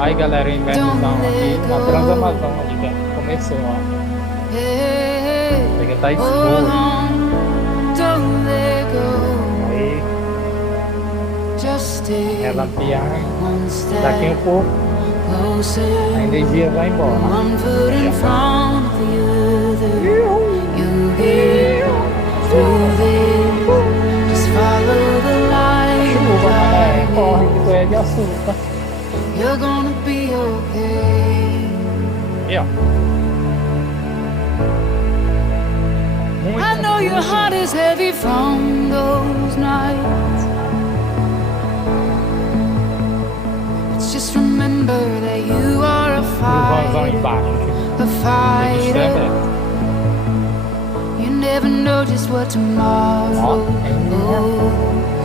Aí galera, o invernozão aqui na Transamazônica começou, ó. Chega tá escuro. Aí, relampagueando. Daqui um pouco, a energia vai embora. Chuva, mané, corre que tu é de açúcar. You're gonna be okay. E ó. Muito I know your heart is heavy from those nights. But just remember that you are a vãozão fighter, embaixo, a fighter. You never know just what tomorrow holds.